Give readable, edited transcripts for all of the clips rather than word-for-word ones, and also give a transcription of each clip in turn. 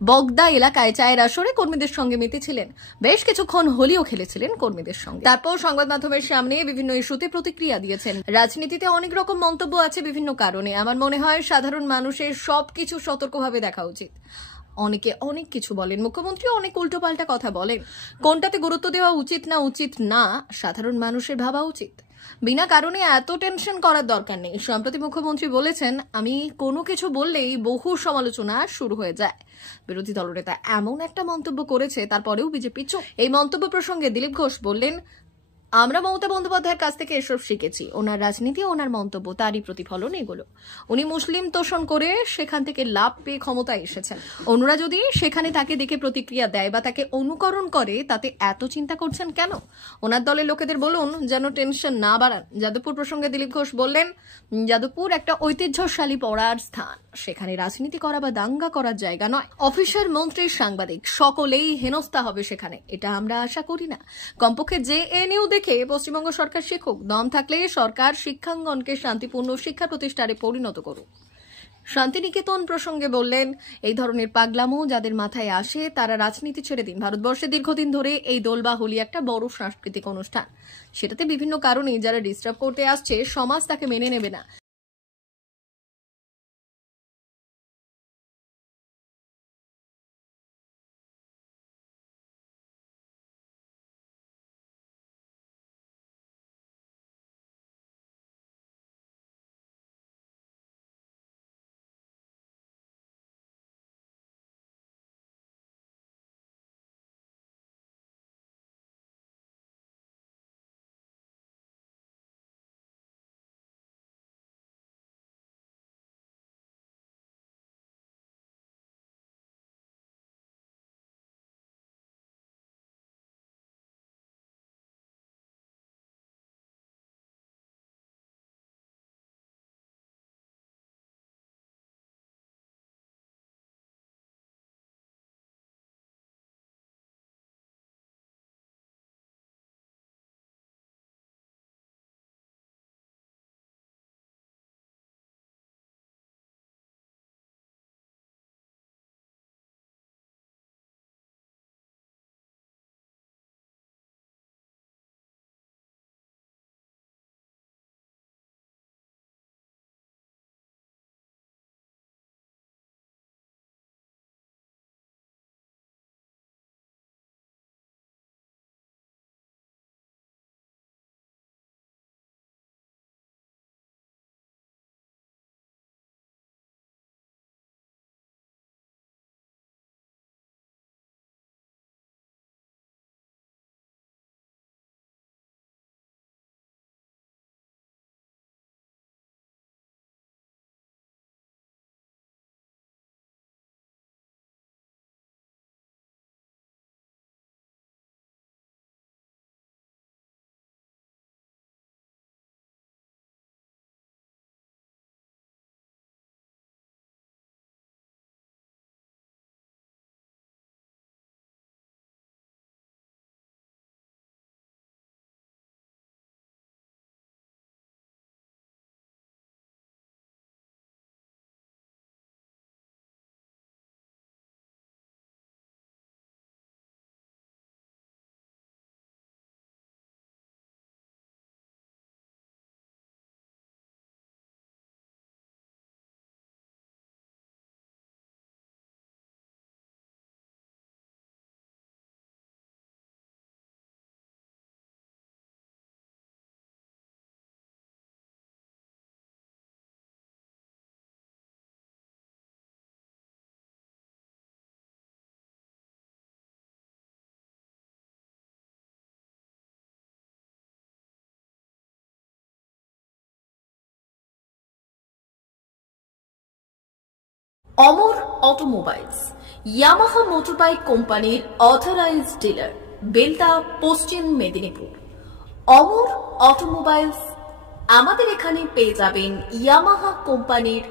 বগদা এলাকায় চায়ের আসরে কর্মীদের সঙ্গে মেতেছিলেন, বেশ কিছুক্ষণ হোলিও খেলেছিলেন কর্মীদের সঙ্গে। তারপর সংবাদ মাধ্যমের সামনে বিভিন্ন ইস্যুতে প্রতিক্রিয়া দিয়েছেন। রাজনীতিতে অনেক রকম মন্তব্য আছে বিভিন্ন কারণে। আমার মনে হয় সাধারণ মানুষের সবকিছু সতর্কভাবে দেখা উচিত। অনেকে অনেক কিছু বলেন, মুখ্যমন্ত্রী অনেক উল্টোপাল্টা কথা বলেন। কোনটাতে গুরুত্ব দেওয়া উচিত না সাধারণ মানুষের ভাবা উচিত। বিনা কারণে এত টেনশন করার দরকার নেই। সম্প্রতি মুখ্যমন্ত্রী বলেছেন, আমি কোনো কিছু বললেই বহু সমালোচনা শুরু হয়ে যায়। বিরোধী দলনেতা এমন একটা মন্তব্য করেছে, তারপরেও বিজেপি চুপ। এই মন্তব্য প্রসঙ্গে দিলীপ ঘোষ বললেন, আমরা মমতা বন্দ্যোপাধ্যায়ের কাছ থেকে এসব শিখেছি। ওনার রাজনীতি, ওনার মন্তব্য, তারই প্রতিফলন এগুলো। উনি মুসলিম তোষণ করে সেখান থেকে লাভ পেয়ে ক্ষমতায় এসেছেন। অন্যরা যদি সেখানে তাকে দেখে প্রতিক্রিয়া দেয় বা তাকে অনুকরণ করে, তাতে এত চিন্তা করছেন কেন? ওনার দলের লোকেদের বলুন যেন টেনশন না বাড়ান। যাদবপুর প্রসঙ্গে দিলীপ ঘোষ বললেন, যাদবপুর একটা ঐতিহ্যশালী পড়ার স্থান, সেখানে রাজনীতি করা বা দাঙ্গা করার জায়গা নয়। অফিসার, মন্ত্রী, সাংবাদিক সকলেই হেনস্থা হবে সেখানে, এটা আমরা আশা করি না। কমপক্ষে জেএনইউ দেখে পশ্চিমবঙ্গ সরকার শিখুক। দম থাকলে সরকার শিক্ষাঙ্গনকে শান্তিপূর্ণ শিক্ষা প্রতিষ্ঠানে পরিণত করুক। শান্তিনিকেতন প্রসঙ্গে বললেন, এই ধরনের পাগলামো যাদের মাথায় আসে তারা রাজনীতি ছেড়ে দিন। ভারতবর্ষে দীর্ঘদিন ধরে এই দোল বা হোলি একটা বড় সাংস্কৃতিক অনুষ্ঠান। সেটাতে বিভিন্ন কারণে যারা ডিস্টার্ব করতে আসছে, সমাজ তাকে মেনে নেবে না। অমর অটোমোবাইলস, ইয়ামাহা মোটরবাইক কোম্পানির অথরাইজড ডিলার, বেলদা, পশ্চিম মেদিনীপুর। অমর অটোমোবাইলস, আমাদের এখানে পেয়ে যাবেন ইয়ামাহা কোম্পানির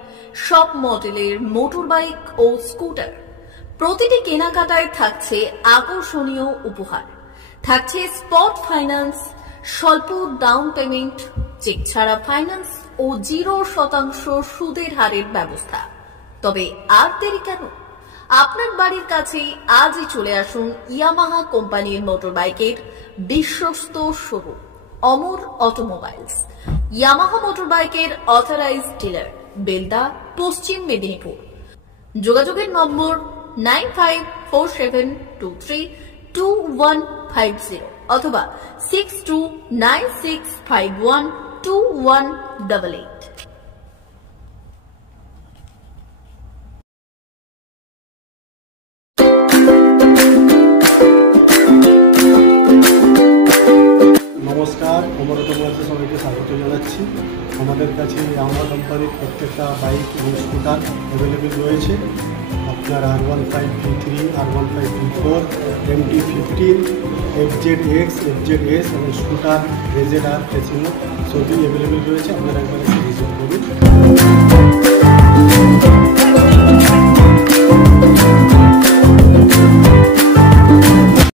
সব মডেলের মোটরবাইক ও স্কুটার। প্রতিটি কেনাকাটায় থাকছে আকর্ষণীয় উপহার, থাকছে স্পট ফাইন্যান্স, স্বল্প ডাউন পেমেন্ট, চেক ছাড়া ফাইন্যান্স ও 0% সুদের হারের ব্যবস্থা। তবে আর দেরি কেন? আপনার বাড়ির কাছেই আজই চলে আসুন ইয়ামাহা কোম্পানির মোটরবাইকের বিশ্বস্ত শোরুম অমর অটোমোবাইলস। ইয়ামাহা মোটরবাইকের অথরাইজড ডিলার, বেলদা, পশ্চিম মেদিনীপুর। যোগাযোগের নম্বর 9547232150 অথবা 6296512188। নমস্কার, অমর অটোমোবাইলসে সবাইকে স্বাগত জানাচ্ছি। আমাদের কাছে ইয়ামাহা কোম্পানির প্রত্যেকটা বাইক এবং স্কুটার অ্যাভেলেবেল রয়েছে। আপনার R15V3, R15V4, MT-15, FZX, FZS এবং স্কুটার RZR, ফেসিনো সবই অ্যাভেলেবেল রয়েছে। আপনারা একবার এসে ভিজিট করুন।